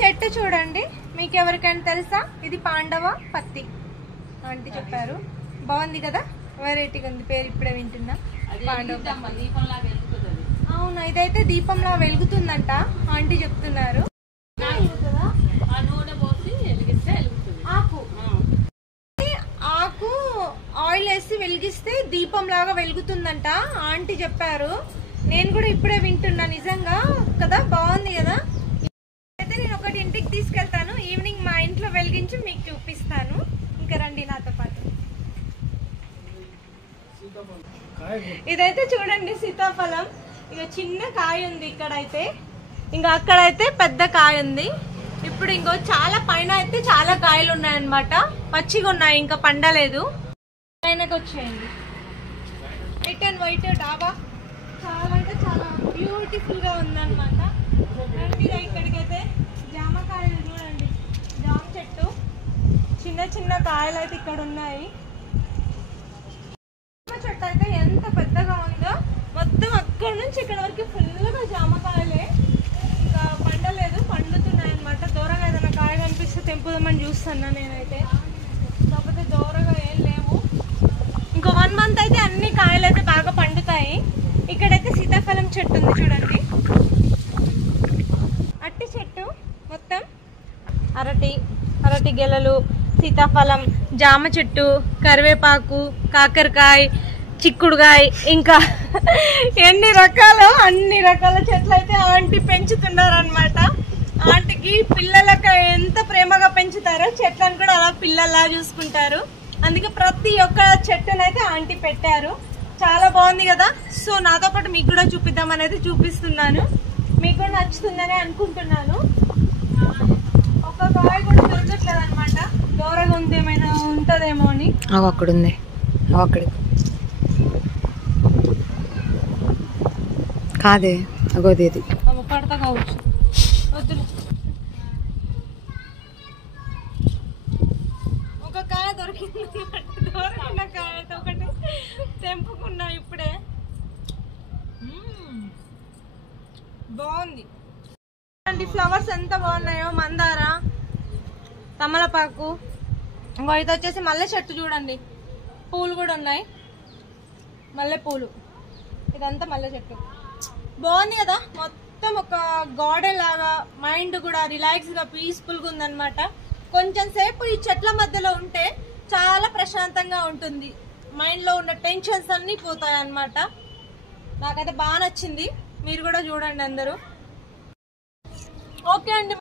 చెట్టు చూడండి, మీకు ఎవరికైనా తెలుసా? ఇది పాండవ పత్తి ఆంటీ చెప్పారు. బాగుంది కదా, వెరైటీగా ఉంది పేరు, ఇప్పుడే వింటున్నా. పాండవ అవునా, ఇదైతే దీపంలా వెలుగుతుందంట ఆంటీ చెప్తున్నారు. ఆకు ఆయిల్ వేసి వెలిగిస్తే దీపం లాగా వెలుగుతుందంట ఆంటీ చెప్పారు. నేను కూడా ఇప్పుడే వింటున్నా. నిజంగా కదా, బాగుంది కదా. అయితే నేను ఒకటి ఇంటికి తీసుకెళ్తాను, ఈవినింగ్ మా ఇంట్లో వెలిగించి మీకు చూపిస్తాను. ఇంకా రండి నాతో పాటు. ఇదైతే చూడండి సీతాఫలం. ఇక చిన్న కాయ ఉంది ఇక్కడైతే, ఇంకా అక్కడైతే పెద్ద కాయ ఉంది. ఇప్పుడు ఇంకో చాలా పైన అయితే చాలా కాయలు ఉన్నాయన్నమాట, పచ్చిగా ఉన్నాయి, ఇంకా పండలేదు. పైనకి వచ్చేయండి. వైట్ అండ్ వైట్ డాబా చాలా అంటే చాలా బ్యూటిఫుల్ గా ఉందన్నమాట. ఇక్కడికైతే జామకాయలు చూడండి, జామ చెట్టు, చిన్న చిన్న కాయలు అయితే ఇక్కడ ఉన్నాయి. జామ చెట్టు అయితే ఎంత పెద్దగా ఉందో, మొత్తం అక్కడ నుంచి ఇక్కడ వరకు ఫుల్గా జామకాయలే. ఇంకా పండలేదు, పండుతున్నాయి అనమాట. దూరంగా ఏదైనా కాయ కనిపిస్తే తెంపుదామని చూస్తున్నా నేనైతే, కాకపోతే దూరంగా ఏం లేవు. ఇంకో 1 మంత్ అయితే అన్ని కాయలు అయితే బాగా పండుతాయి. ఇక్కడైతే సీతాఫలం చెట్టు ఉంది చూడండి, అట్టి చెట్టు మొత్తం అరటి గెలలు, సీతాఫలం, జామ చెట్టు, కరివేపాకు, కాకరకాయ, చిక్కుడుకాయ, ఇంకా అన్ని రకాల చెట్లు అయితే ఆంటీ పెంచుతున్నారనమాట. ఆంటీకి పిల్లలకు ఎంత ప్రేమగా పెంచుతారో చెట్లను కూడా అలా పిల్లల్లా చూసుకుంటారు. అందుకే ప్రతి ఒక్క చెట్టునైతే ఆంటీ పెట్టారు. చాలా బాగుంది కదా. సో నాతో పాటు మీకు కూడా చూపిద్దాం అనేది చూపిస్తున్నాను. మీకు కూడా నచ్చుతుందని అనుకుంటున్నాను. ఒక కాయ కూడా దొరకట్లేదు అనమాట, దూరంగా ఉంది, ఏమైనా ఉంటదేమో అని. అక్కడుంది, అక్కడికి కాదే, అగోది పడతా కావచ్చు. వద్దులు, ఒక కాయ దొరికింది, దొరికిన కాయ అయితే ఒకటి తెంపుకున్నా ఇప్పుడే. బాగుంది. ఫ్లవర్స్ ఎంత బాగున్నాయో, మందార, తమలపాకు, ఇంకో ఇది వచ్చేసి మల్లె చెట్టు చూడండి, పూలు కూడా ఉన్నాయి, మల్లె పూలు. ఇదంతా మల్లె చెట్టు, బాగుంది కదా. మొత్తం ఒక గార్డెన్ లాగా, మైండ్ కూడా రిలాక్స్ గా పీస్ఫుల్ గా ఉందన్నమాట. కొంచెం సేపు ఈ చెట్ల మధ్యలో ఉంటే చాలా ప్రశాంతంగా ఉంటుంది, మైండ్ లో ఉన్న టెన్షన్స్ అన్ని పోతాయి అన్నమాట. నాకైతే బాగా నచ్చింది, మీరు కూడా చూడండి అందరూ. ఓకే అండి.